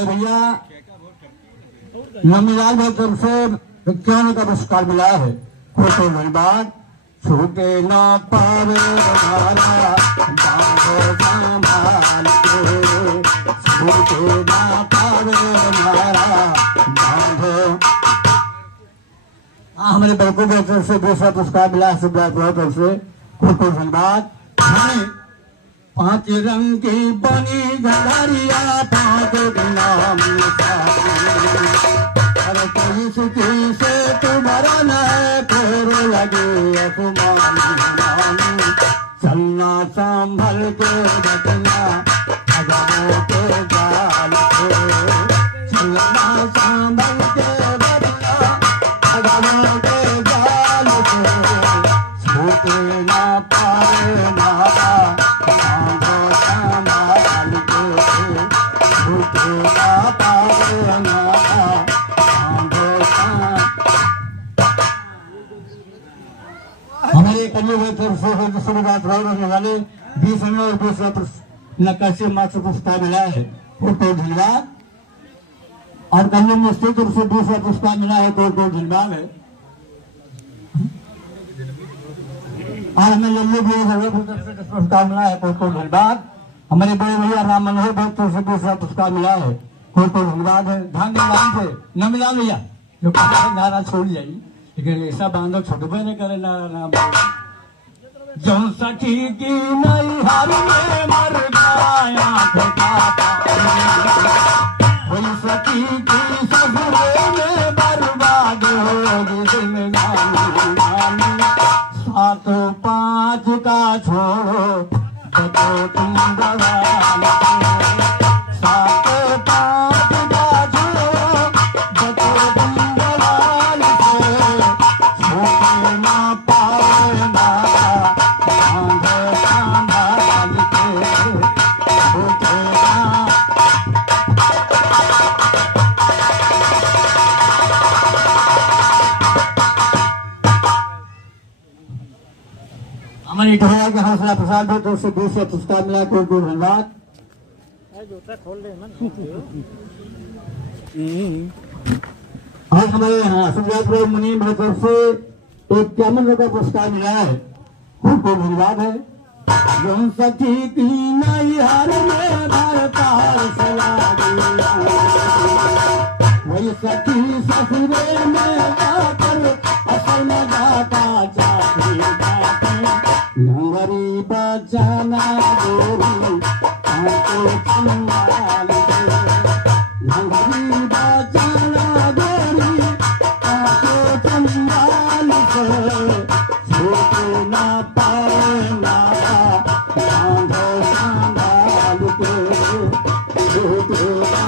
बड़े भैया नमीलाल भाई तरफ से 51 का पुरस्कार मिला है। फोटो धन्यवाद। छूटे न पावे हमारा बांधो संभाल के, छूटे न पावे हमारा बांधो। हमारे बड़कों की तरफ से दूसरा पुरस्कार मिला है सुब्रत तरफ से। फोटो धन्यवाद। 5 रंग की बनी घड़िया 5 नाम अरे कोई सुखी से तुम्हारा न फेर लगे असमान। चलना संभल के बचना अगमों के जाल से, चलना संभल के बचना अगमों के जाल से। छूटे ना पाए मारा हमारे कन्या तरफ से शुरुआत रहने वाले 20 और दूसरा नक्काशी मात्र पुरस्कार मिला है। फोटो धन्यवाद। और कन्या मस्ती तरफ से दूसरा पुरस्कार मिला है। फोटो धन्यवाद है। और हमें लल्लू भी पुरस्कार मिला है। फोटो धन्यवाद। हमारे बड़े भैया राम मनोहर भाई तरफ से दूसरा पुरस्कार मिला है। फोटो धन्यवाद है। ध्यान से न मिला भैया जो नारा छोड़ जाइए, लेकिन ऐसा बांधो छोटबे नहीं करे नारा जौन सखी की नई हार में मर गया वही सखी की ससुरे में बर्बाद होगी जिंदगानी। 7 5 का छोड़ो तो तुम बवाल 7 5 का छोड़ो तो तुम बवाल से। छोटे ना पाए मारा बांधो संभाल के, छोटे ना। हमारे ढोया के हौसला प्रसाद हो तो उससे दूसरा पुरस्कार मिला। कोई धन्यवाद। और हमारे यहाँ सुब्रत मुनीम भाई तरफ से 51 का पुरस्कार मिला है। खूब धन्यवाद है। जौन सखी की नई हार में भरपार वही सखी ससुरे में जाकर असल में दाता चाकरी नंगरी बचाना गोरी आंखों संभाल के, नंगरी बचाना गोरी आंखों संभाल के। छोटे ना पाए नारा बांधो संभाल के, छोटे ना।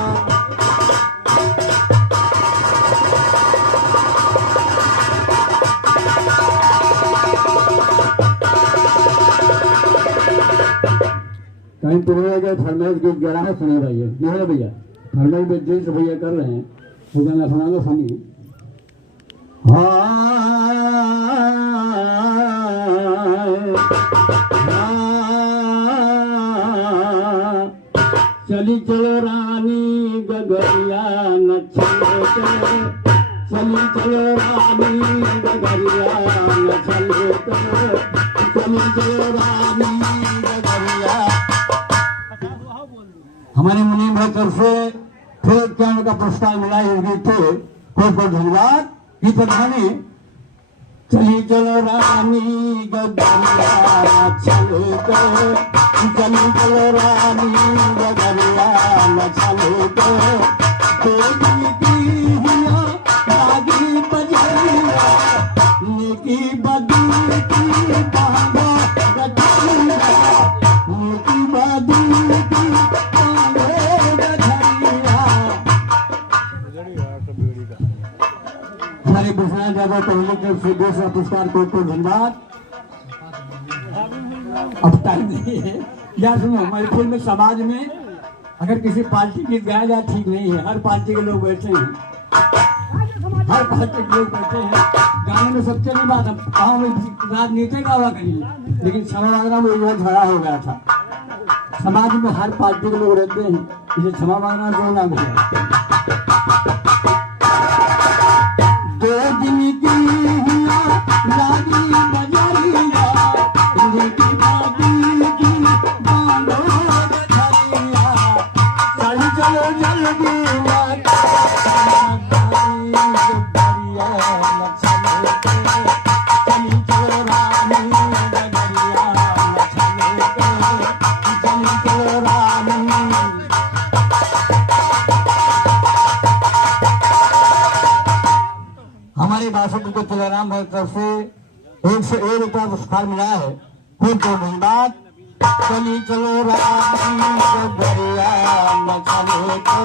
कहीं पूरे फरमाइश गीत गा रहा है, सुनिए भैया। नहीं है भैया फरमाइश में जीत भैया कर रहे हैं, वो गाना सुना दो सुनिए। चली चलो रानी गगरिया न चले चली चलो रानी गगरिया न चले चली चलो रानी गगरिया। हमारे मुनीम भाई तरफ से फिर 51 का पुरस्कार मिला है। गीत थे बहुत बहुत धन्यवाद। गीत गाने चली चलो रानी गगरिया चले चली चलो रानी गगरिया न चले बागी बजरिया निकी बदी की बाबा निकी बदी की हमारे विश्वनाथ यादव टोले के से दूसरा पुरस्कार को धन्यवाद। अब टाइम नहीं है यार, सुनो हमारे फूल में समाज में अगर किसी पार्टी गीत गाया जाए ठीक नहीं है। हर पार्टी के लोग बैठे हैं, हर पार्टी के लोग बैठे हैं। गाने में सबसे बड़ी बात है गाँव में राजनीति का हुआ करिए, लेकिन क्षमा मांगना वो एक बार झगड़ा हो गया था। समाज में हर पार्टी के लोग रहते हैं, इसे क्षमा मांगना जो ना मिले। दो दिन की लागी बजरिया, की बाती की बांधो बजरिया, चल चलो जल्दी हमारे बासठ को तुलाराम भाई तरफ से 101 रुपया पुरस्कार मिला है। खूब खूब धन्यवाद। चली चलो रानी गोबरिया चले तो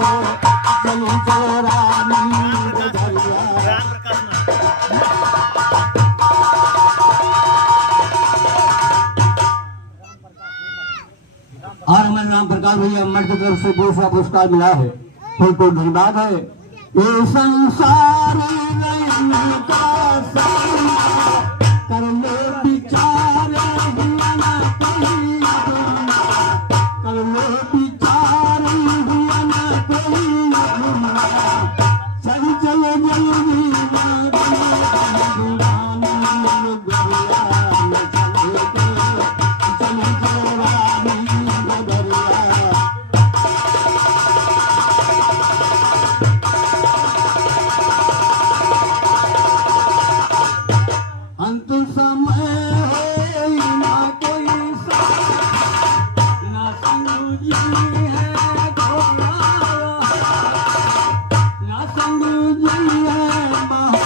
चली चलो रानी गोबरिया। और हमारे राम प्रकाश भैया अम्मड़ की तरफ से दूसरा पुरस्कार मिला है। खूब खूब धन्यवाद है। ये संसार कर लो विचार कर लो विचार चल चलो जल्दी अंत समय ना कोई ना संग जी है घोड़ा ना संग जी है महानी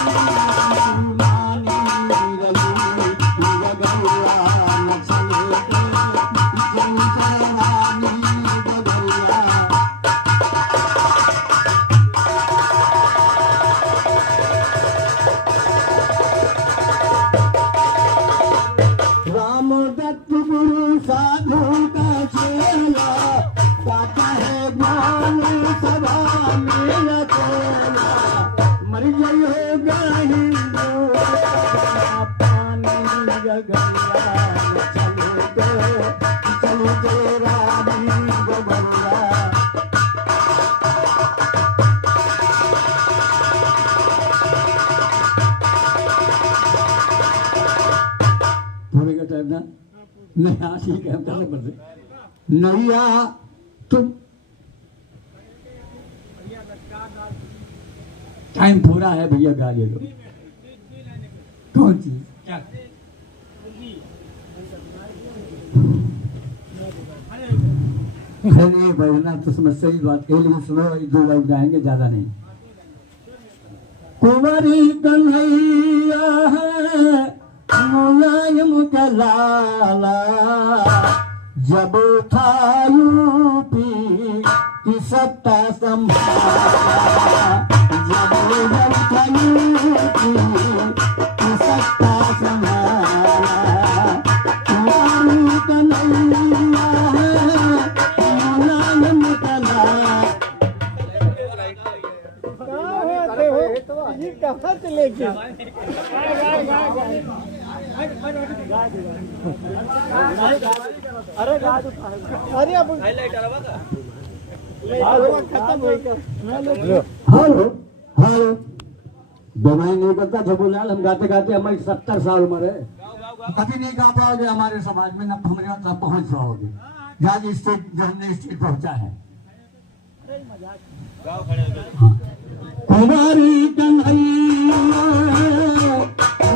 रघुरा न चले रानी बदरिया। रामदत्त गुरु साधु का चेला पाता है ज्ञान सभा में चेला मर गई हो गई पानी गंगा चले गो रानी गोबरिया। थोड़े का टाइम ना नहीं आशी के हम चले बस नैया तुम टाइम पूरा है भैया गा ले लो। कौन सी क्या नहीं बजना तो समस्या ही बात है लेकिन सुनो 2 लाइन गाएंगे ज्यादा नहीं। कुंवरी कन्हैया है मुलायम का लाला जब था यूपी की सत्ता संभाला जब था यूपी की सत्ता संभाला कुंवरी कन्हैया है मुलायम का लाला। कहाँ से लेके अरे अरे अब हेलो हेलो 2 महीने नहीं करता झबूलाल हम गाते गाते हमारी 70 साल उम्र है। कभी नहीं गा पाओगे हमारे समाज में, न हमारे तक पहुंच पाओगे जहाँ स्टेट जहाँ स्टेट पहुंचा है। कुमारी कन्हैया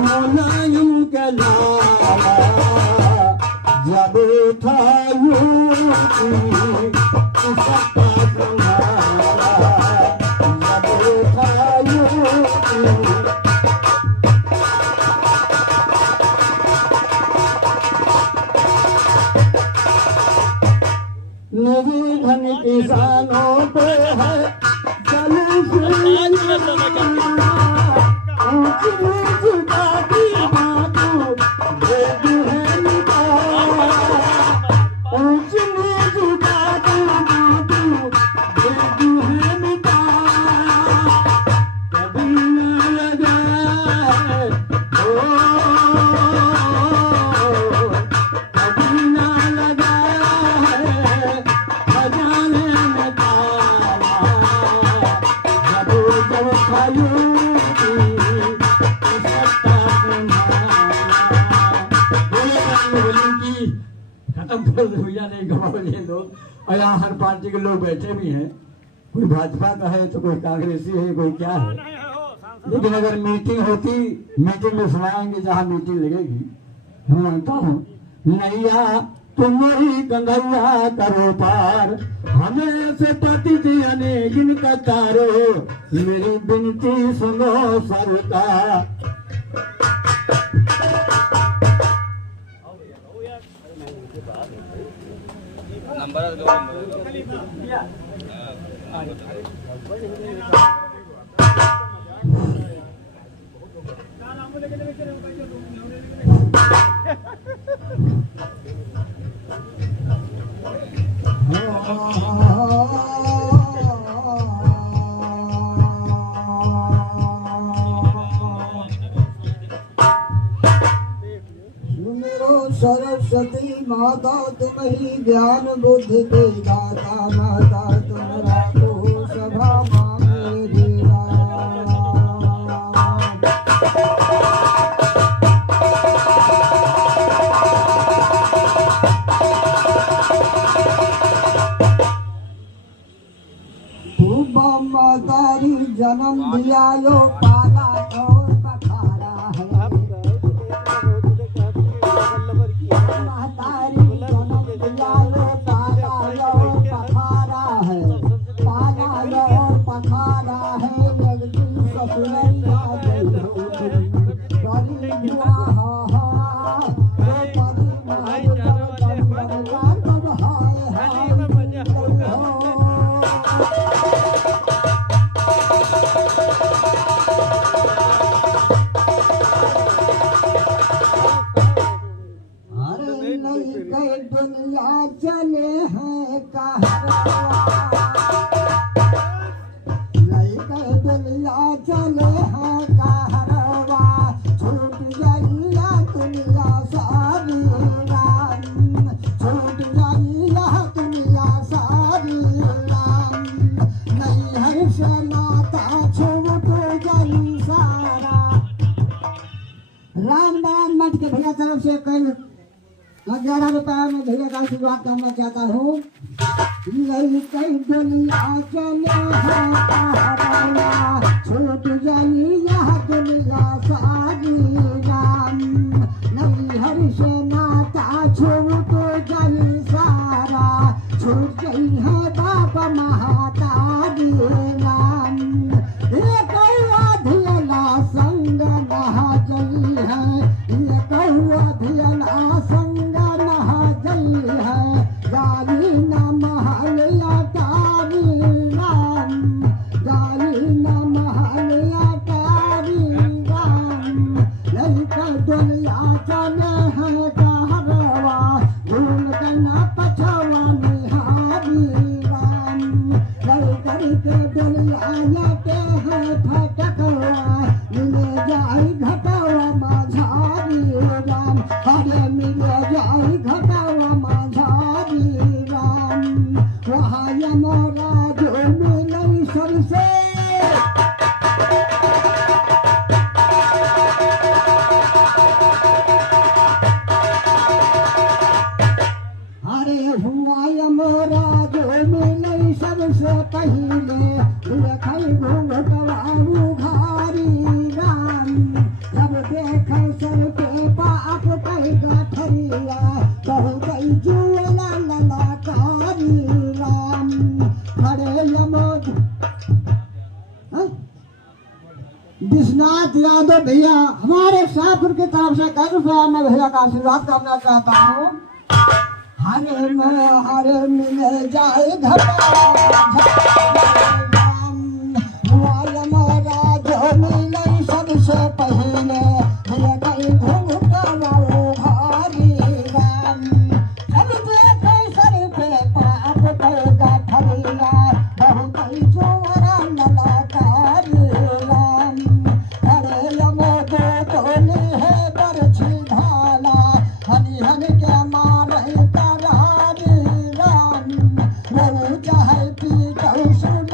मुलायम के लाला जब था यूपी सत्ता संभाला जब था यूपी। निर्धन किसानों पे है भैया नहीं घुमाओ ये लोग। और यहाँ हर पार्टी के लोग बैठे भी हैं, कोई भाजपा का है तो कोई कांग्रेसी है, कोई क्या है। लेकिन अगर मीटिंग होती, मीटिंग में सुनाएंगे जहाँ मीटिंग लगेगी। मैं मानता हूँ नैया तुम ही गंगैया करो पार, हमें से पति थी अनेक कतारो, मेरी विनती सुनो सरकार। सरस्वती माता तुम ही ज्ञान बुद्धि के दाता, माता तुम राखो सभा मेरी मातारी जन्म दिया यो पाला और पखारा है, मातारी जन्म दिया यो पाला और पखारा है, पाला और पखारा है, जगती ससुरैया जय हो परी दुआ हो परी मार तब हाय हाय दुनिया चले हैं कहरवा, दुनिया चले हैं कहरवा, छूट जाइया दुनिया सारी राम, छूट जाइया दुनिया सारी राम, नहीं है से नाता छूट जाई सारा। रामदास मठ के भैया तरफ से कल 11 रुपया में भैया का आशीर्वाद करना चाहता हूँ। कई दुनिया चले हैं कहरवा, छूट जाई यह दुनिया सारी राम, नहीं हर से नाता छूट जाई सारा, छूट गई है बाप महातारी राम, ये कौआ धियला संग नहा जई है, ये कौआ धियला संग गाली न महलिया तारी राम, गाली न महलिया तारी राम, लड़का दुनिया चले हैं कहरवा, भूल करना पछवा निहारी राम, लड़का के दुनिया लटे हैं फटकवा, मिले जाई घटवा माझारी राम, हरे मिले जाई घटवा माझारी राम, वहाँ यमोरा जो मिलई सबसे अरे हुआ यमोरा जो मिलई सबसे पहले, देखई घूंघटवा उघारी राम, जब देखै सर पे पाप कई गठरिया, कहु गई जुअला ललाकारी राम, खड़े यमोद विश्वनाथ यादव भैया हमारे शाहपुर की तरफ से 10 रुपया में भैया का आशीर्वाद करना चाहता हूँ। हरे मिले जाए घटा जो मिले सबसे पहले, कई घूंघटवा उघारी राम, जब देखै सर पे पाप कई गठरिया, बहु कई जुअरा ललाकारी राम, अरे यमो दो टोली है बरछी ढाला, हनी हनी के मारे करारी राम, वो चाहे पी सुन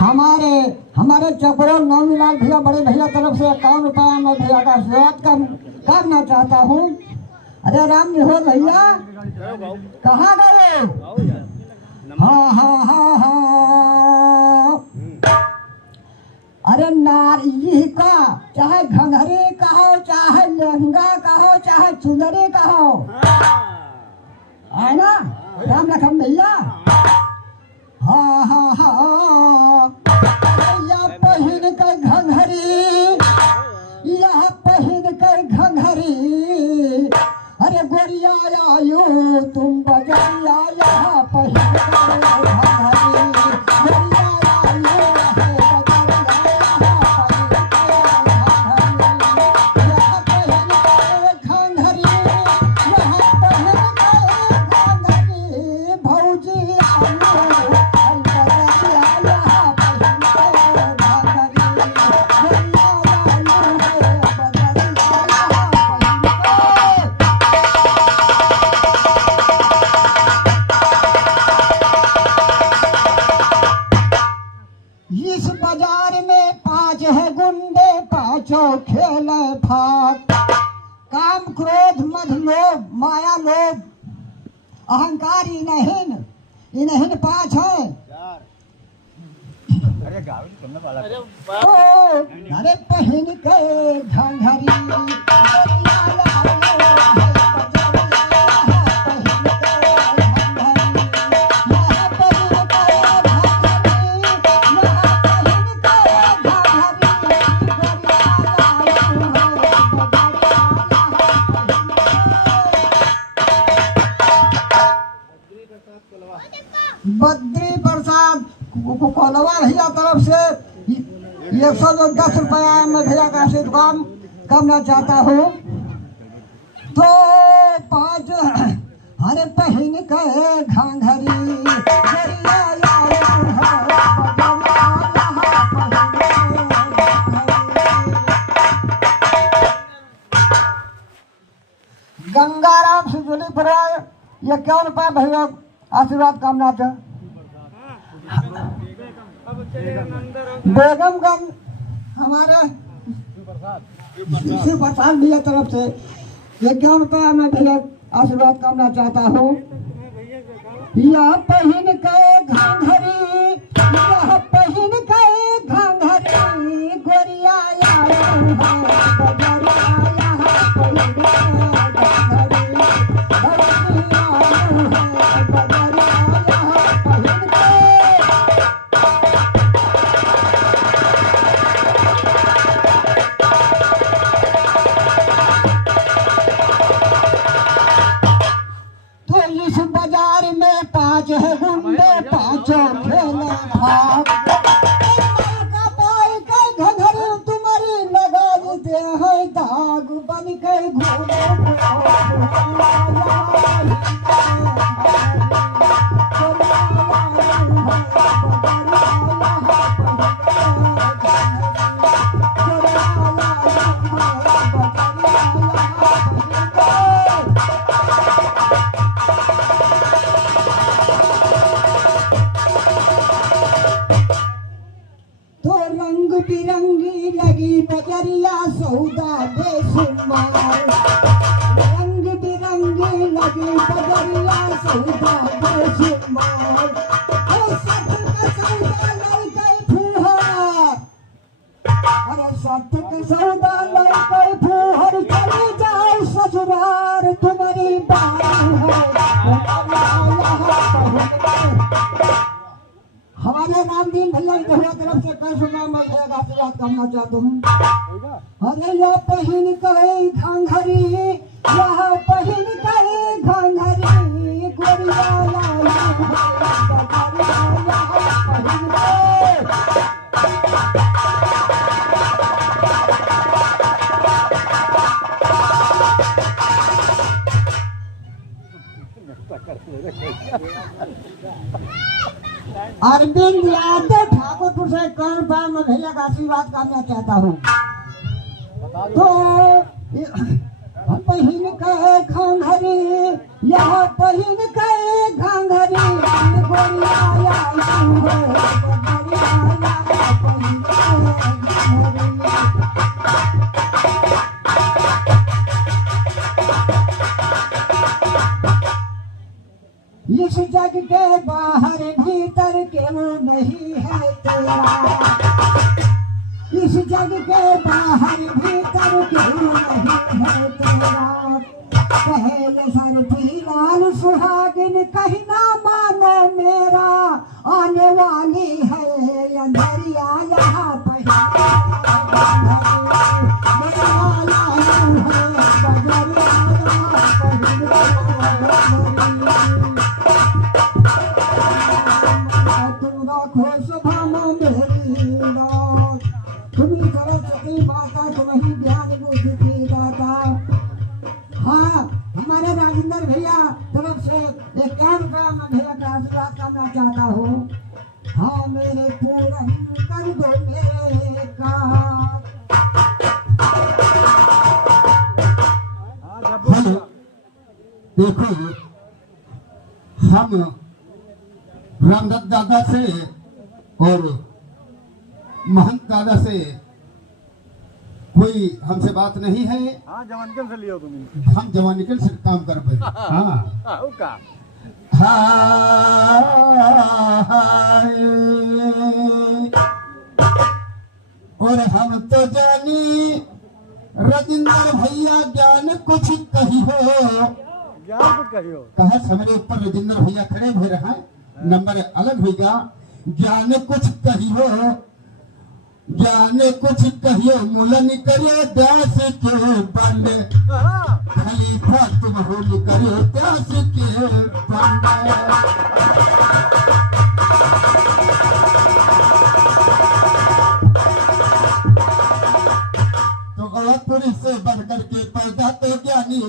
हमारे चक्रों नौमीलाल भैया बड़े भैया तरफ से 51 रुपया मैं भैया का स्वागत करना चाहता हूँ। अरे राम जी हो भैया कहाँ गए? हाँ अरे नारी का चाहे घंघरी कहो, चाहे लहंगा कहो, चाहे चुनरी कहो, है ना राम लखन भैया? हाँ या पहिन के घंघरी, या पहिन के घंघरी, अरे गोरिया आयो तुम बजरिया, यहाँ पहिन के घंघरी, गोरिया खेले भाग, काम क्रोध मध लोभ माया लोभ अहंकार इन्हें पाँच है। अरे पहिन के घंघरी बद्री प्रसाद कोलवा भैया तरफ से 110 रुपया मैं भैया का आशीर्वाद करना चाहता हूँ। तो 5 अरे पहिन के घंघरी गंगाराम से जुली पर 51 रुपया भैया आशीर्वाद कामना था। बेगमगंज हमारे शिव प्रसाद भैया तरफ से 51 रुपया मैं भैया आशीर्वाद कामना चाहता हूँ। यह पहिन के घंघरी, यह पहिन के घंघरी, गोरिया बिरंगी लगी बजरिया सौदा बेशुमार, रंग बिरंगी लगी बजरिया सौदा बेशुमार, सठ का सौदा लड़के फूहर, अरे सठ का सौदा लड़के फूहर, चली जाओ ससुराल तुम्हारी बात है। हमारे रामदीन भैया भैया तरफ से कैसे मैं भैया आशीर्वाद करना चाहता हूँ। अरे यह पहिन के घंघरी, यह पहिन के घंघरी, गोरिया अरविंद यादव ठाकुरपुर से कर्ण पार में भैया का आशीर्वाद करना चाहता हूँ। तो पहिन के घंघरी, यह पहिन के घंघरी, गोरिया इस जग के बाहर भीतर के वो नहीं है तेरा, इस जग के बाहर भीतर के वो नहीं है तेरा। पहले सर फिलहाल सुहागिन कहीं ना मानो मेरा, आने वाली है अंधेरिया यहाँ तुम्ही सरस्वती माता तुम्हें ज्ञान बुद्धि की दाता। हाँ, हमारे राजेंद्र भैया तरफ से 51 रुपया मैं भैया का आशीर्वाद करना चाहता हूँ। हाँ मेरे पूरा कर दो मेरे काम। हेलो, देखो हम रामदत्त दादा से और महंत दादा से कोई हमसे बात नहीं है। हाँ जवानिकल से लियो तुम, हम जवानिकल से काम कर पाए। हाँ का और हम तो जानी राजेंद्र भैया ज्ञान कुछ कही हो, ज्ञान कुछ कहियो। कहा हमारे ऊपर राजेंद्र भैया खड़े हुए रहा, नंबर अलग होगा। ज्ञान कुछ कही हो, ज्ञान कुछ कहियो, मुलन करियो दास के बंदे, खलीफा तुम होली करियो दास के बंदे। तो औरपुरी से बढ़कर के पैदा तो ज्ञानी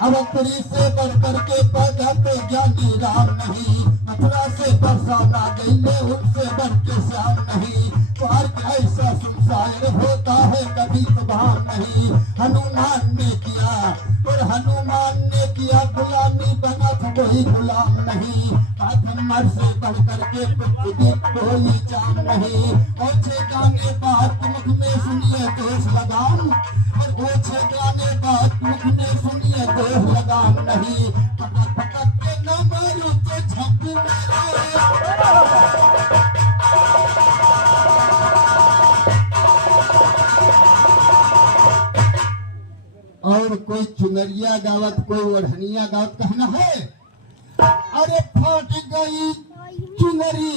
अवपुरी से बढ़कर के पैदा तो ज्ञानी राम नहीं, मथुरा से बरसाना गईले उनसे बढ़ के श्याम नहीं। पार का ऐसा संसार होता है कभी तो भान नहीं। हनुमान ने किया और हनुमान ने किया गुलामी, बना था कोई गुलाम नहीं। पैगंबर से बढ़कर के पृथ्वी कोई जान नहीं। ओछे गाने बात मुख में सुनिए दोष लगाम, और ओछे गाने बात मुख में सुनिए दोष लगाम नहीं। पटक पटक के न मारो तो झप और कोई चुनरिया गावत, कोई ओढ़निया गावत कहना है। अरे फट गई चुनरी,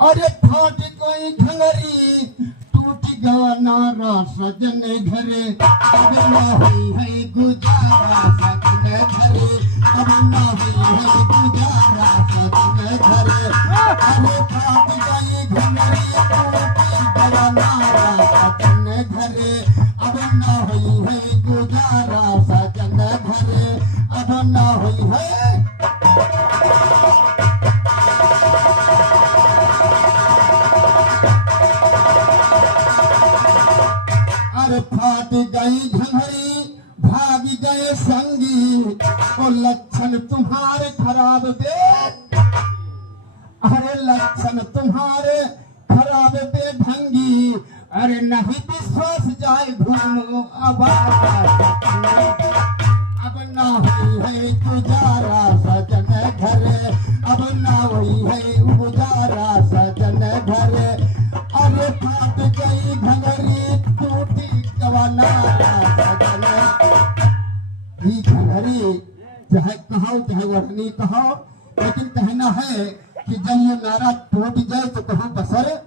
अरे फट गई घंगरी, टूट गया नारा सजन घरे, अब ना हुई है गुजारा सजन घरे, अब ना हुई है गुजारा सजन घरे। अरे फट गई घंगरी, टूट गया नारा सजन घरे, अब ना हुई है गुजारा सजन घरे, अब ना हुई है। अरे फाट गई घंघरी, भाग गए संगी, और लक्षण तुम्हारे खराब बेद, अरे लक्षण तुम्हारे खराब बेढंगी। अरे नहीं विश्वास जाए घूमो अब ना हुई है गुजारा सजन घरे, अब ना हुई है गुजारा सजन घरे। अरे फाट गई घंघरी, टूटी गवानारा सजन। ये घंघरी चाहे कहो चाहे वढ़नी कहो, लेकिन कहना है कि जब ये नारा टूट जाए तो कहो बसर।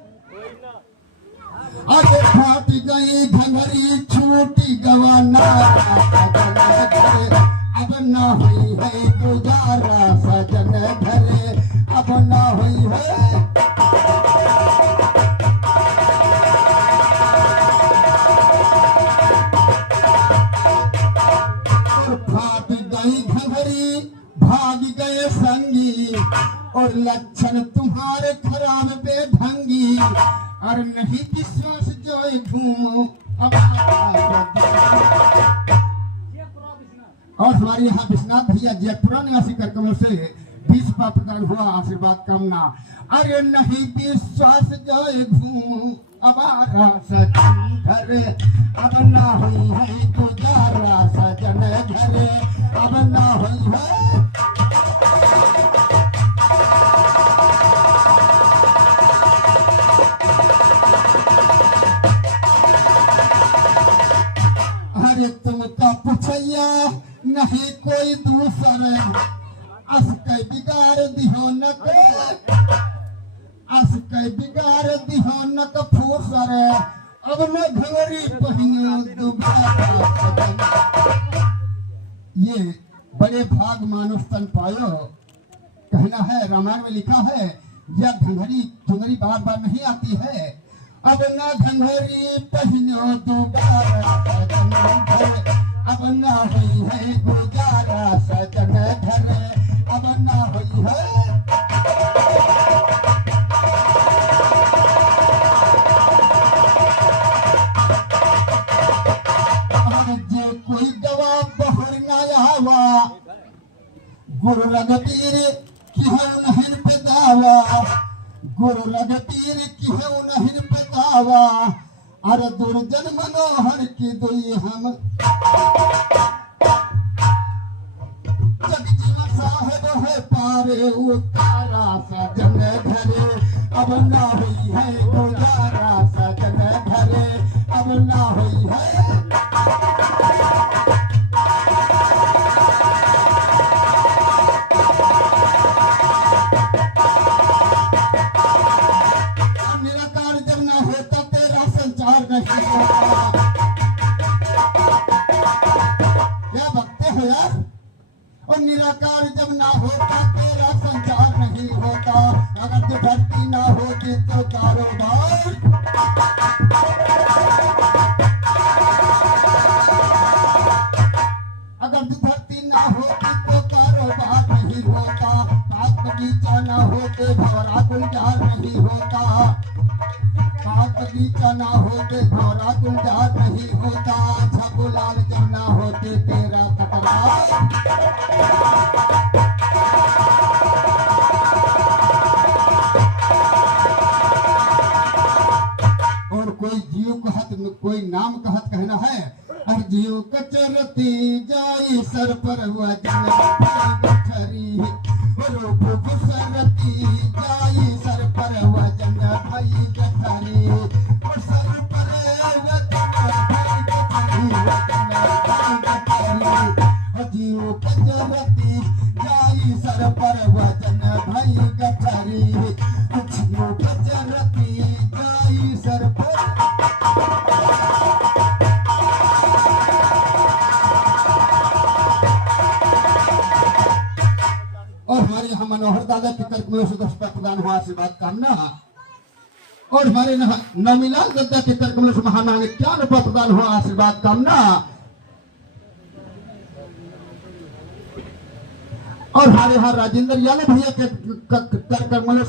अरे फाट गई घंघरी, छूटी गवानारा सजन घरे, अब ना हुई है गुजारा सजन घरे, अब ना हुई है। फाट गई घंघरी, भाग गए संगी, और लक्षण तुम्हारे खराब बेढंगी। और नहीं विश्वास जो घूमो अब। और हमारे यहाँ विश्वनाथ भैया जयपुरा निवासी कार्यक्रमों से 20 प्रदान हुआ आशीर्वाद कामना। अरे नहीं विश्वास जाए घूम हमारा सजन घर, अब ना हुई है गुजारा सजन घर, अब ना हुई है। अरे तुमका पूछैया नहीं कोई दूसर, अस के बिगाड़ दिहो न के, अस के बिगाड़ दिहो न के फूसर, अब न घंगरी पहिया दोबारा सजन। ये बड़े भाग मानुष तन पायो कहना है। रामायण में लिखा है यह घंघरी चुंगरी बार बार नहीं आती है। अब न घंघरी पहिनो दोबारा सजन घर, अब न हुई है गुजारा सजन घर, अब न हुई है। और जे कोई दवा बहुर न आवा, गुरु रघुवीर किहु नहीं पे दावा, गुरु रघुवीर किहु नहीं पे दावा। अरे दुर्जन मनोहर की दुई हम, जगजीवन साहेब है पारे उतारा सजन घरे, अब ना हुई है गुजारा सजन घरे, अब ना हुई है। निराकार जब ना होता तेरा संचार नहीं होता। क्या बकते हो यार। और निराकार जब ना होता तेरा संचार नहीं होता। अगर तू धरती ना होती तो कारोबार, अगर तू धरती ना होती तो कारोबार नहीं होता। बाग बगीचा ना होते भवरा गुलजार नहीं होता। बाग बगीचा ना होते भवरा गुलजार नहीं होता। झबुलाल जब ना होते तेरा तकरार, और कोई जीव कहत कोई नाम कहत कहना है। और जीव कचरती जाई सर पर वजन गठरी, रूप गुसरती जाई सर पर वजन भई गठरी, और सर पर जीव कचरती जाई सर पर वजन भई गठरी, जीव कचरती जाई सर पर। और हमारे यहाँ मनोहर दादा के कर्क में सुदर्शन प्रदान हुआ आशीर्वाद कामना। और हमारे नमीलाल दादा के कर्क में महानांग 51 रुपया प्रदान हुआ आशीर्वाद कामना। और हमारे यहाँ राजेंद्र यादव भैया के कर्क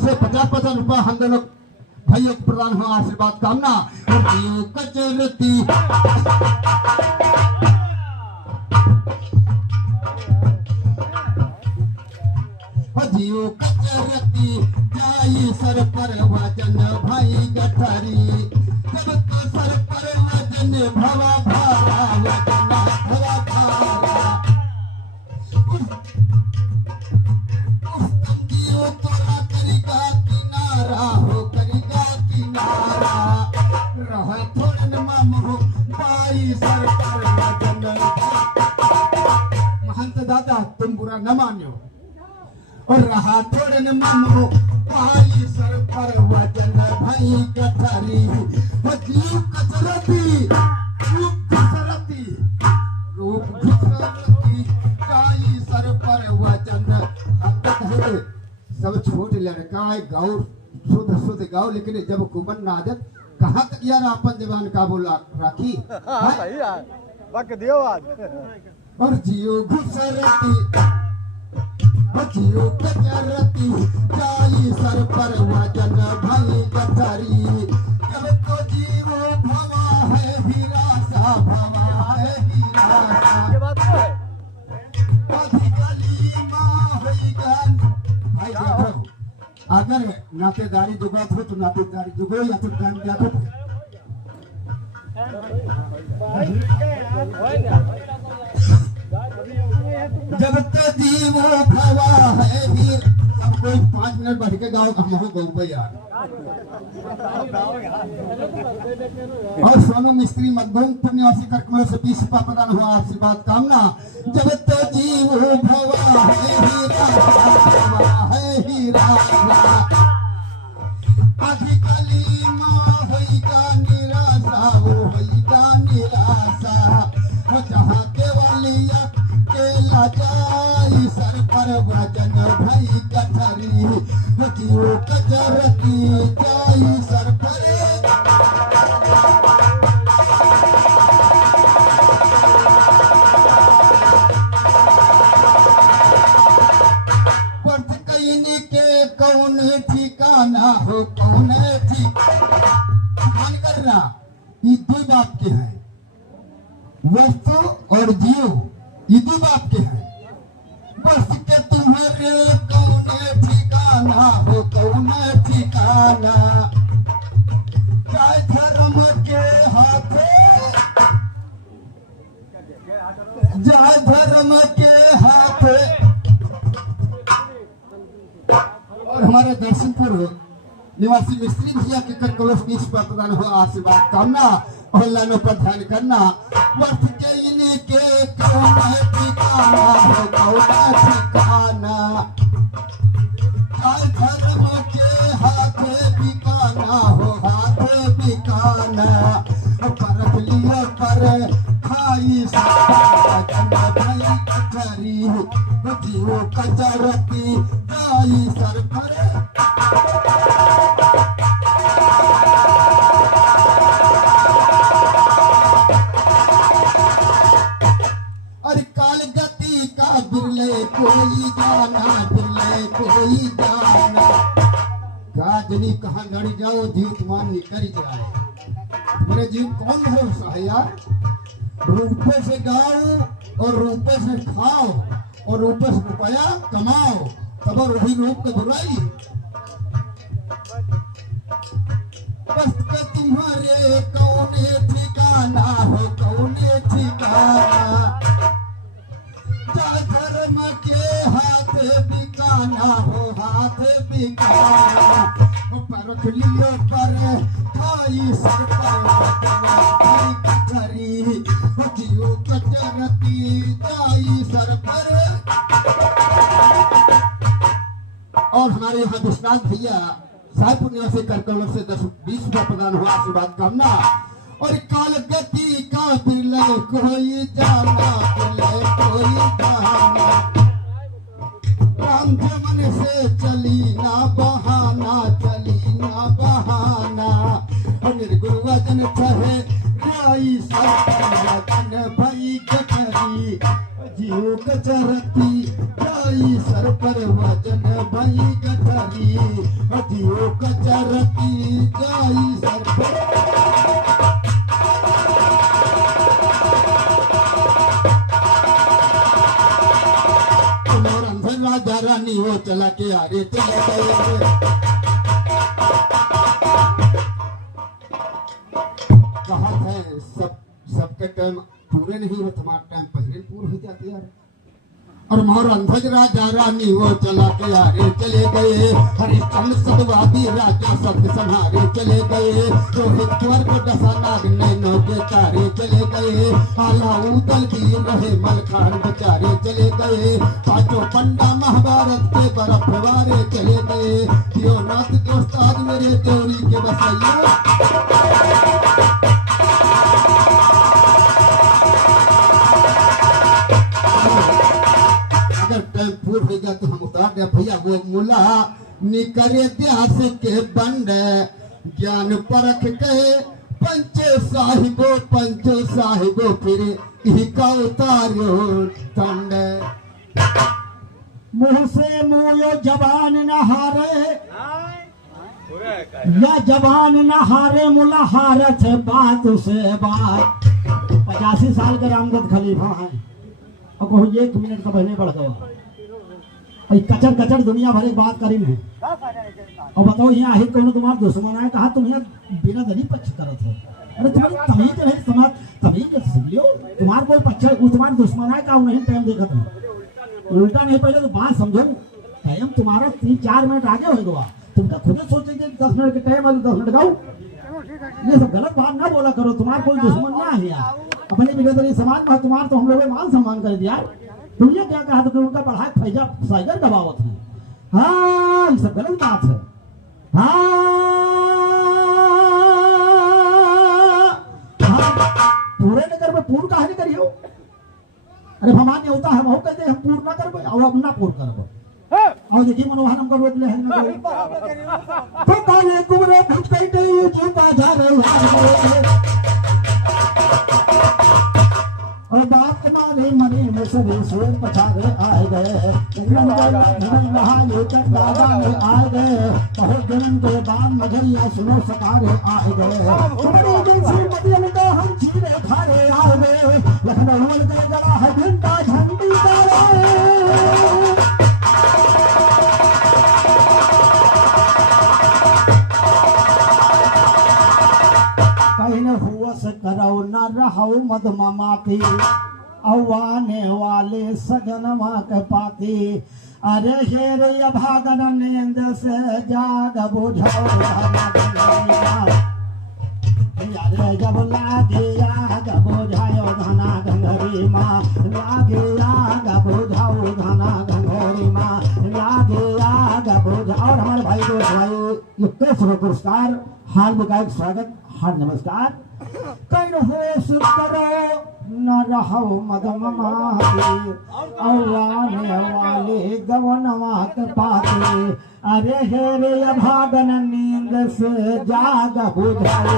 से 50-50 रुपया हम दोनों भाइयों को प्रदान हुआ आशीर्वाद कामना। और कचरती जीव कचरती जाई सर पर वजन भाई गठरी, जब तो सर पर वजन भवा भारा वजन भवा भारा। उस जीव तोरा करिगा किनारा हो, करिगा किनारा, रह थोड़न मामू भाई सर पर वजन। महंत दादा तुम बुरा न मानियो। और रहा थोड़न मनु भाई सर पर वजन भाई गठरी, जीव कचरती रूप घुसरती, रूप घुसरती जाई सर पर वजन। अब तक है सब छोटे लड़का है गाँव शुद्ध शुद्ध गाँव, लेकिन जब कुबन नाजत कहाँ तक यार अपन जवान का बोला राखी। सही यार बाकी दियो आज। और जीव घुसरती जीव कचरती जाई सर पर वजन भाई गठरी, जब तो जीव भवा है हीरा सा, भवा है हीरा सा। ये बात तो है। अधिकली माँ है गान भाई देखो अगर नातेदारी जुगात हो तो नातेदारी जुगो या तो गान क्या तो जब तक जीव भवा है वीर सब कोई 5 मिनट बैठ के गाओ हम हो गौ यार और सोनू मिस्त्री मधुम पुण्यवासी कर्कमल से 20 रुपया प्रदान हुआ आशीर्वाद कामना जब तक जीव भवा है हीरा अधिकली माँ होइगा निराशा वो होइगा निराशा वो जहाँ केवलिया के लजाई सर पर वजन भई कठरी वो जीव कजरती जाई सर पर कौन ठिकाना हो कौन ठिकाना करना ये दो बाप के हैं वस्तु और जीव ये दो बाप के हैं बस के तुम्हारे कौन ठिकाना हो कौन ठिकाना चाहे धर्म के हाथे जाए धर्म के हाथे और हमारे दर्शनपुर निवासी मिस्त्री भैया के कर कलश 20 रुपया प्रदान हो आशीर्वाद कामना और लाइनों पर ध्यान करना वर्ष के इन्हीं के कौन ठिकाना हो कौन ठिकाना चाहे धर्म के हाथे बिकाना हो हाथे बिकाना परख लिया पर खाई भाई कचरी जीव कचरती जाई सर पर अरे काल गति का बिरले कोई जाना बिरले कोई जाना गाजनी कहाँ लड़ जाओ जीव तुम्हारा निकल जाए मेरे जीव कौन भरोसा है यार रुपये से गाओ और रुपये से खाओ और रुपये से रुपया कमाओ तब और वही रूप के बुराई बस के तुम्हारे कौन ठिकाना हो कौन ठिकाना धर्म के हाथ बिकाना हो हाथ बिकाना परख लियो पर खाई सर पर कचरी जियो कचरती जाई सर पर और हमारे यहाँ विश्वनाथ भैया साहिबपुर निवासी करकवल से 10-20 रुपया प्रदान हुआ आशीर्वाद कामना और काल गति का बिरले कोई जाना बिरले कोई जाना राम मन से चली ना बहाना चली ना बहाना और निर्गुण वजन ठहे राई सर भई कटरी जीव कचरती जाई सर पर वजन भई कटरी जीव कचरती जाई सर पर राजा रानी वो चला के आगे चले गए कहा है सबके टाइम पूरे नहीं हो तुम्हारा टाइम पहले पूरे हो जाते यार और मोहरंधज राजा रानी वो चला के आगे चले गए हरिश्चंद्र सदवादी राजा सब संहारे चले गए रोहित कुंवर को दशा नाग नैनों के तारे चले गए आलाउदल वीर रहे मलखान बेचारे चले गए पांचों पंडा महाभारत के बर्फ वारे चले गए यो नाथ दोस्ताद मेरे देवरी के बसैया पूर हो गया तो हम उतार दे भैया वो मुला निकरे इतिहास के बंड ज्ञान परख के पंचो साहिबो फिर इका उतारो दंड मुंह से मुंह यो जबान न हारे या जबान न हारे मुला हारत बात से बात 85 साल का रामदत्त खलीफा है और कोई 1 मिनट का पहले बढ़ गया कचर कचर दुनिया भर एक बात करी है। और बताओ यहाँ आहिर कौन तुम्हारा दुश्मन है, कहा तुम यहाँ बिना दनी पक्ष करत हो। अरे तुम्हारी तमीज नहीं समाज तमीज सिलियो, तुम्हारा कोई पक्ष है तुम्हारा दुश्मन है का नहीं टाइम देखत है। उल्टा नहीं, पहले तो बात समझो, टाइम तुम्हारा 3-4 मिनट आगे हो गया, तुमका खुद सोचेंगे 10 मिनट के टाइम है 10 मिनट गाओ। ये सब गलत बात ना बोला करो, तुम्हारा कोई दुश्मन ना है यार। अपनी बिरादरी समाज में तुम्हारा तो हम लोग मान सम्मान कर दिया। तुमने क्या कहा था कि उनका पढ़ाई फैजा साइगर दबावत है। हाँ ये सब गलत बात है। पूरे नगर में पूर्ण काहे नहीं करियो। अरे भगवान ने होता है हम कहते हम पूर्ण ना करबो और अब ना पूर्ण करबो। और देखिए मनोहर हमको रोक ले है तो काले कुमरे भूत कहते ये जूता जा रहे और बात मारे मरे में सभी सोन पछाड़े आए गए। रहा ये दादा में आए गए, बहुत दिन के बाद मगरिया सुनो सकारे आए गए। तुम्हारी जैसी मदियल का हम चीरे खारे आए गए, लखनऊ के जरा है घंटा झंडी करो न रहो मद माती अवाने वाले सजनमा के पाती। अरे हेर भागन नींद से जाग बुझाओ अरे जब लागे आग बुझाओ घना घंघरी माँ, लागे आग बुझाओ घना घंघरी माँ, लागे आग बुझाओ। और हमारे भाई दोस्त भाई ये पुरस्कार हार्दिक स्वागत, हार्द नमस्कार। कहीं होश करो न रहो मदमाती अवाने वाले गवनमा के पाती। अरे हेरे भागन नींद से जाग बुझाओ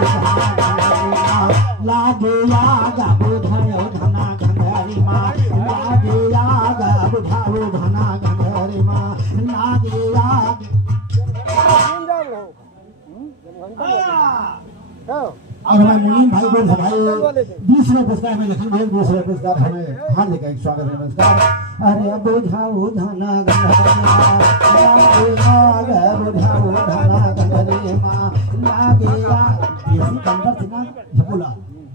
लागे आग बुझाओ घना घंघरी माँ, लागे आग बुझाओ घना घंघरी माँ, लागे आग। और हमारे मुनीम भाई बोल भाई दूसरे पुरस्कार में लखन भाई दूसरे पुरस्कार हमें हार्दिक एक स्वागत नमस्कार। अरे बुझाओ धना बुझाओ धना गंगरे माँ, लागे देसी कंदर थी ना झपुला,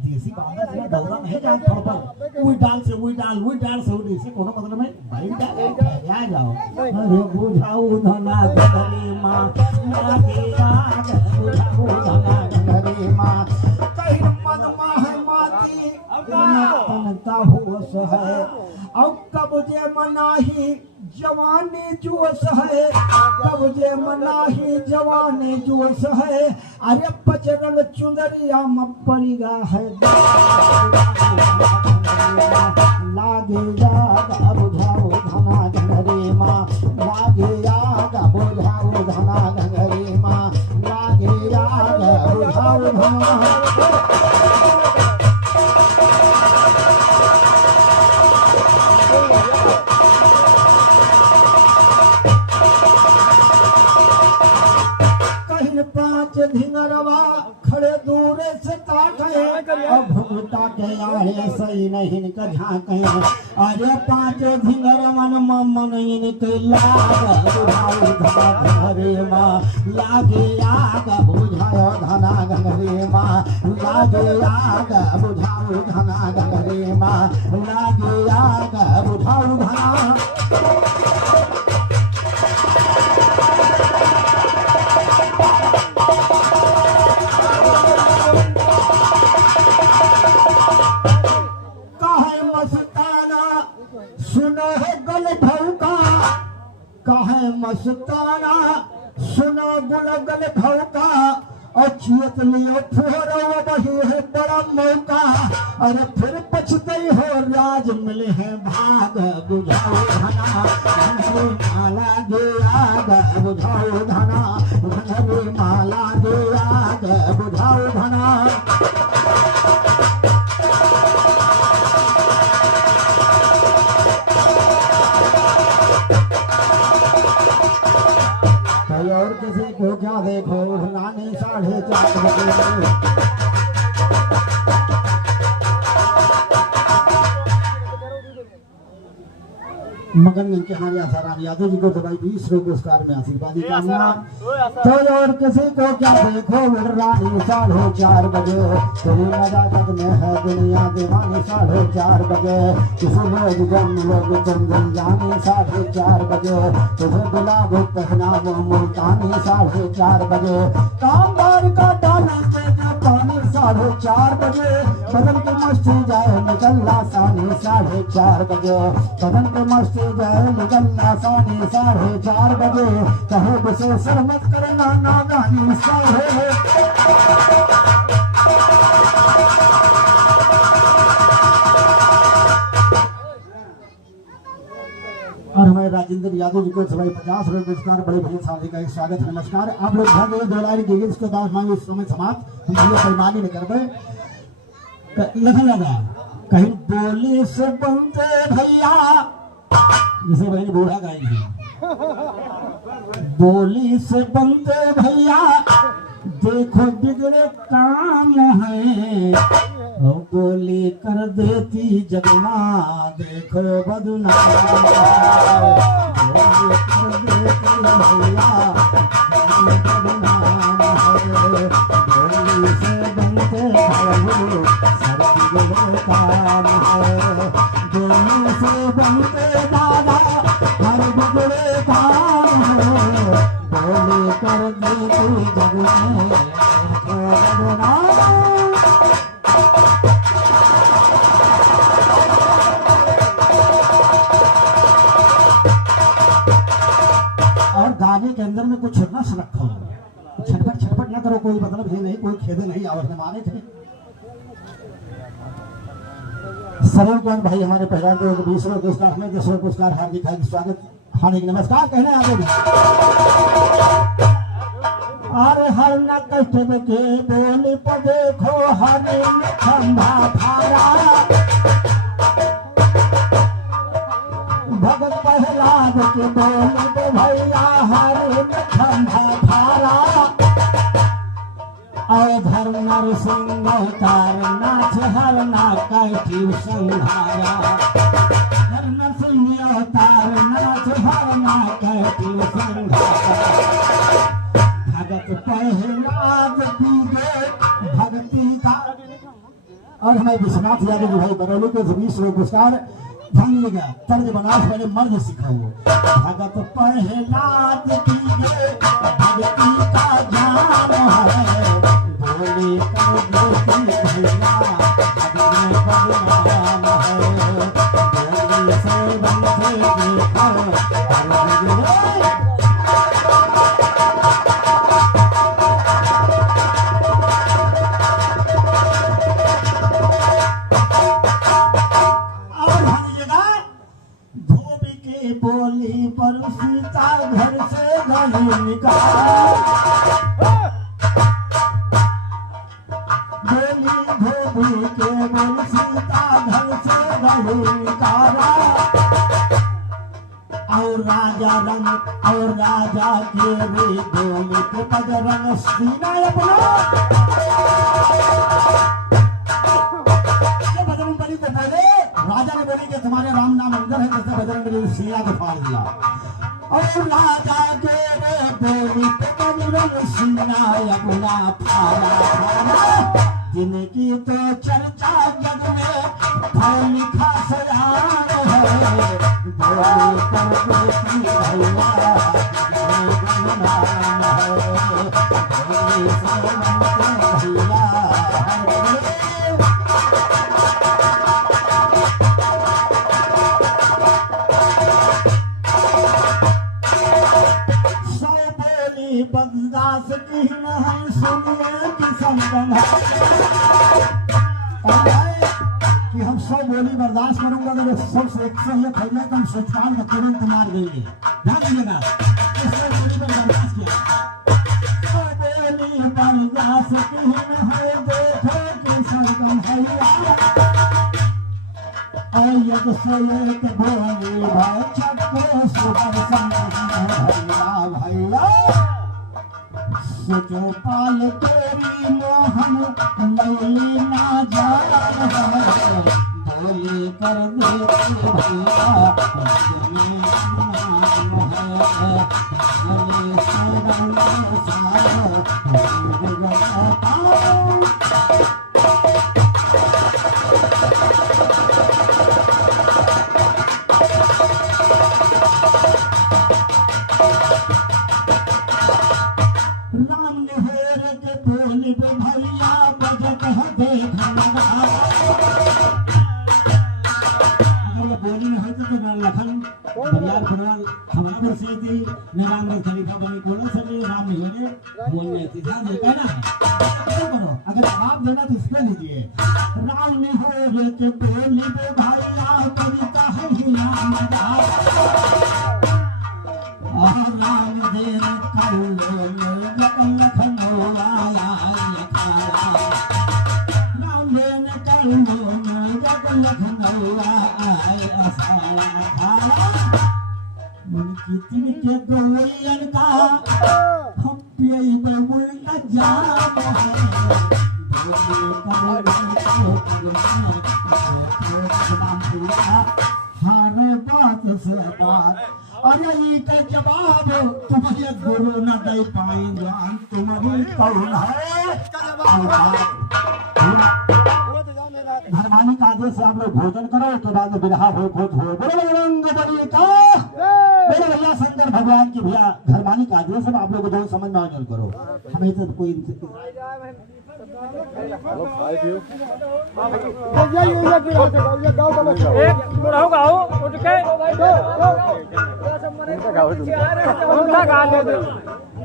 देसी कंदर थी ना दौरा नहीं जान पर उई डाल से देसी कोनो मतलब में भाई आ जाओ। अरे बुझाओ धना गंगरे माँ, लागे बुझाओ धना गंगरे माँ। कहीं मन माह माती तनता होश है और कब जे मनाही जवानी जोश है, कब जे मनाही जवानी जोश है। अरे पचरंग चुंदरिया मपरिगा है लागे जागा बुझाओ धना घंघरी माँ, लागे जागा बुझाओ धना घंघरी माँ, लागे जागा बुझाओ धना। पांच धिंगरवा खड़े दूर से ताके अब भूटा के आड़े सही नहीं का झांके। अरे पांच धिंगरवन मन इनके लाग बुझाओ धना घंघरी माँ, लागे आग बुझाओ धना घंघरी माँ, लागे आग बुझाओ धना घंघरी माँ, लागे आग बुझाओ धना। सुनो है गल भौका कहे मस्ताना, सुनो गुल गल भौका और चियत लियो फोरो वही है बड़ा मौका। अरे फिर पछते हो राज मिले हैं भाग बुझाओ धना माला दे आग बुझाओ धना, घंघरी माला दे आग बुझाओ धना। और किसी को क्या देखो रानी 4:30 बजे। मगन के हमारे आसाराम यादव जी को तो भाई 20 रुपये पुरस्कार में आशीर्वादी कामना। तो और किसी को क्या देखो रानी 4:30 बजे तेरी नजाकत में है दुनिया दीवानी 4:30 बजे किसी लोग जम लोग तुम जम जानी 4:30 बजे तुझे गुलाब पहना वो मुल्तानी 4:30 बजे कामदार का डाला पानी 4:30 बजे बदन की मस्ती जाए निकलना सानी 4:30 बजे बदन की मस्ती जाए निकलना सानी 4:30 बजे कहे विशेष मत करना नादानी 4:30। और हमारे राजेंद्र यादव जी को सभी 50 रुपये पुरस्कार बड़े भैया साथी का एक स्वागत नमस्कार। आप लोग ध्यान दें दोलारी के इसको दास मांगे इस समय समाप्त हम भैया पैमाने में करबे लखन लगा कहीं बोली से बनते भैया जैसे बहन बूढ़ा गाएंगे बोली से बनते भैया देखो बिगड़े काम है बोली कर देती जगना देखो बदनाम बोली कर देती भैया बदनाम है बोली से बनते भैया सर बिगड़े काम है बोली से बनते दादा हर बिगड़े काम है बोली कर देती जगना और गाने के अंदर में कुछ रस रखो छटपट छटपट ना करो कोई मतलब ये नहीं कोई खेदे नहीं और माने थे सरल कौन भाई हमारे पहला तो 20 रुपये पुरस्कार में 10 रुपये पुरस्कार हार्दिक हार्दिक स्वागत हार्दिक नमस्कार कहने आगे भी अरे हर न कष्ट के बोली पर देखो हरे खंभा भारा भगत प्रहलाद के बोले तो भैया हरे खंभा भारा अवधर नरसिंह अवतार नाथ हर ना कैठी संहारा हर नरसिंह अवतार नाथ हर ना कैठी संहारा भगत प्रहलाद भक्ति का। और हमें विश्वनाथ यादव जी भाई बरौली के 20 रुपये पुरस्कार ध्यान दीजिएगा तर्ज बनास पहले मर्द सिखाओ भगत प्रहलाद की भक्ति का ज्ञान है बोली कर देती भैया बदनाम है बोली से बनते देखो बोली पर सीता घर से गई निकाल बोली धोबी के बोल सीता घर से गई निकाला और राजा के रे बोली के पद रंग सीना अपना बजरंग बली को पहले राजा ने बोली कि तुम्हारे राम नाम अंदर है जैसे बजरंग बली सीना को फाड़ दिया और राजा के रे बोली पे बजरंग सीना अपना फाड़ा जिनकी तो चर्चा जग में भौली खास यार है बोली कर देती भैया नाम है बोली से मनते भैया बंदास की नहीं सुनिए कि संगम कि हम सब बोली बर्दाश्त करूंगा अगर सबसे एक से ये खरीदने का हम सोचपाल में तुरंत मार देंगे ध्यान दीजिएगा बर्दाश्त किया बोली बर्दाश्त की नहीं देखो कि संगम है एक से एक बोली भाई छक्को सुदर्शन भैया सोचो पाल तेरी मोहन नैली ना जान बोली कर देते भैया राम ने हेर के बोली भैया बजत हते अगर बोली न होती तो लखन बरियार फुटबॉल हमारे से थी निरांगर खलीफा बनी बोलो सभी राम ने होने बोलने थी ध्यान दे कहना करो अगर जवाब देना तो इसके लीजिए राम ने हेर के बोली भैया कविता है नाम राम देव कल्लो लखनऊ आया राम देव कल्लो लखनऊ आए असारा उनकी तिनके गोलियन का हम पियई बबुल न जाम हर बात से बात अरे ये का जवाब तुम्हारे गुरु न दे पाए जान तुम्हारी कौन है घरवानी का आदेश से आप लोग भोजन करो उसके बाद विरहा हो खोज हो बोलो रंग बड़ी का मेरे भैया शंकर भगवान की भैया घरवानी का आदेश है आप लोग जो समझ में आने करो हमें तो कोई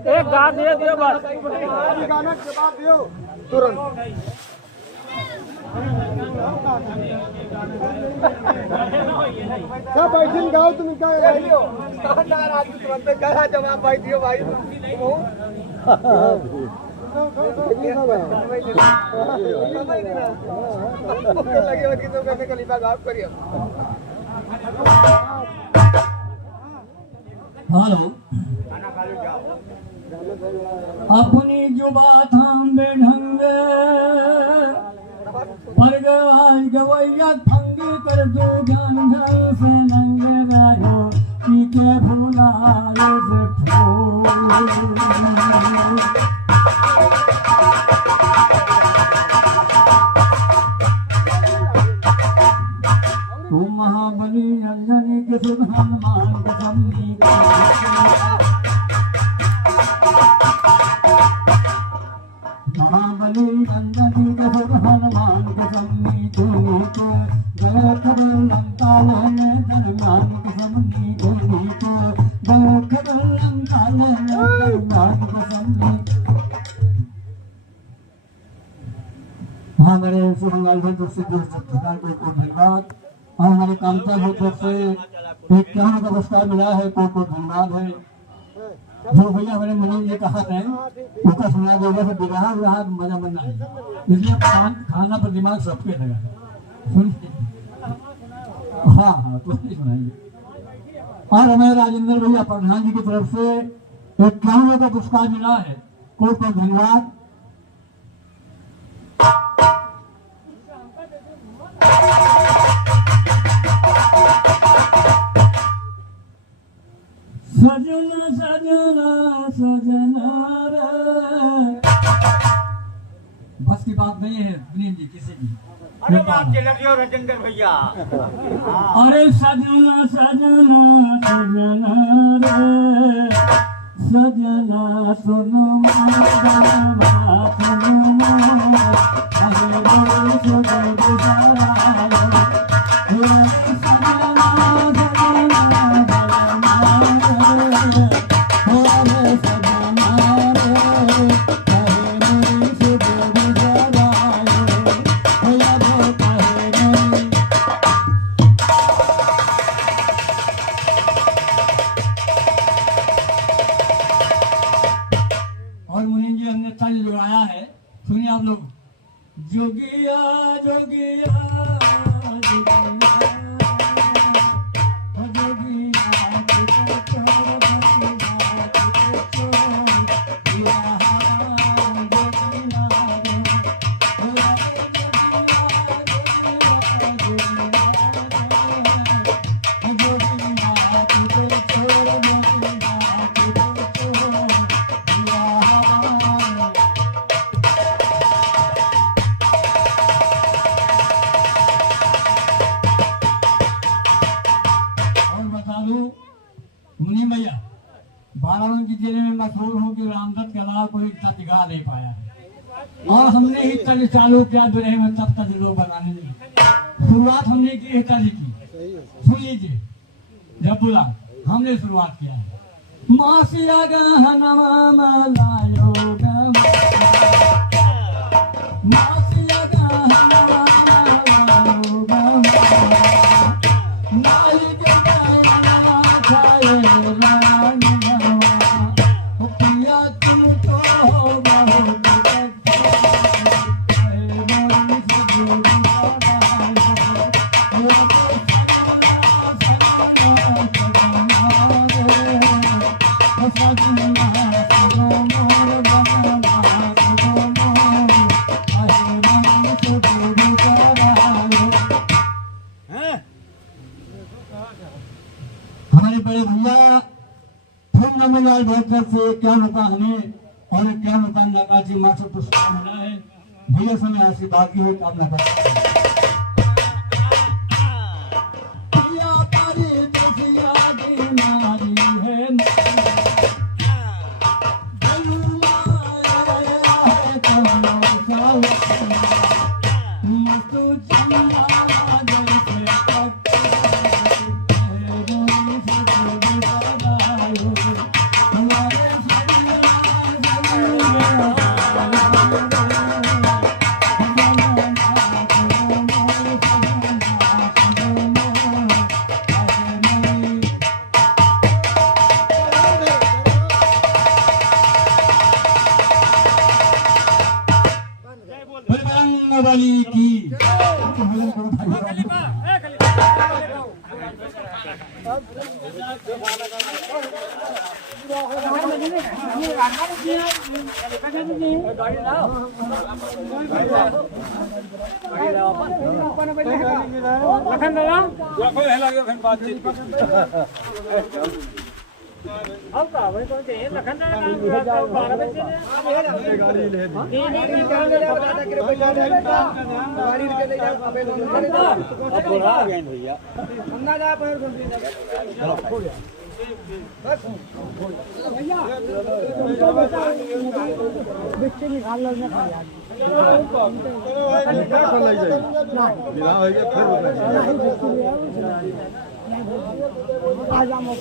एक गा दिए दियो बस गाना के बाद दियो तुरंत सब बैठिन गाओ तुम क्या गाइयो चार आदमी तुरंत कहा जवाब भाई दियो भाई लगे कि तो कहने खलीफा गाओ करियो हेलो अपनी जुबा थाम बेढंग पर आज गवैया भंग कर दो ज्ञान ढल से नंग रायो पी के भुलाए से तू महाबली अंजनी के सुध हनुमान के समनी महाबली अंजनी के सुध हनुमान के समनी धोनी को गया खबर लंका लेने दरम्यान के समनी धोनी को गया खबर लंका लेने दरम्यान के समनी हमारे सुरंगाल से दूसरे सरकार को धन्यवाद और हमारे कामता हो तरफ से एक क्या का पुरस्कार मिला है को धन्यवाद है जो भैया हमारे मनीष जी कहा है उसका सुना देगा तो बिगहा रहा मजा बनना है इसलिए खाना पर दिमाग सबके लगा सुन हाँ हाँ तो नहीं सुनाइए और हमें राजेंद्र भैया प्रधान जी की तरफ से एक क्या का पुरस्कार मिला है को धन्यवाद सजना सजना सजना रे बस की बात नहीं है विनीत जी किसी की अरे बात के लगियो राजेंद्र भैया अरे सजना सजना सजना रे सजना सुनो सुनिए आप लोग जोगिया जोगिया जोगिया मुनि भैया बाराबंकी जिले में मशहूर हूँ कि रामदत्त के अलावा कोई इतना दिखा नहीं पाया है और हमने ही तर्ज चालू किया दुल्हे में तब तक लोग बनाने लगे। शुरुआत हमने की है तर्ज की, सुन लीजिए। जब बोला हमने शुरुआत किया है मासिया गहनमा लायो मासिया गहनमा लायो नाई के गहना खाए पिया तुम तो बहुत हमारे बड़े भैया फिर नमोलाल भट्टर से क्या होता हमें और क्या होता नकाजी मास्टर पुरस्कार मिला है। भैया समय आशीर्वाद की हुई कामना करते हैं। वाली की लखन दादा बातचीत अब का भाई कौन चाहिए लखन दादा 12 बजे गाड़ी ले गाड़ी के ले जा भैया हमना जा पर बस भैया बिस्किट निकाल लो ना खा यार चलो भाई क्या कर ले जाए मिला होगा फिर आ जा मो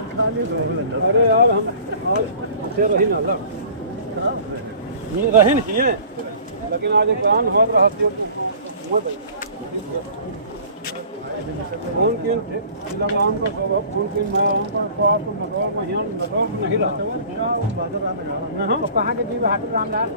अरे यार हम से रही ना ला ये रहे नहीं है लेकिन आज काम हो रहा है फोन किन लगाम का स्वभाव फोन किन मैं आऊं का स्वाद तो नगौर में यहाँ नगौर नहीं रहता वो कहाँ के जीव हाट रामलाल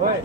ओए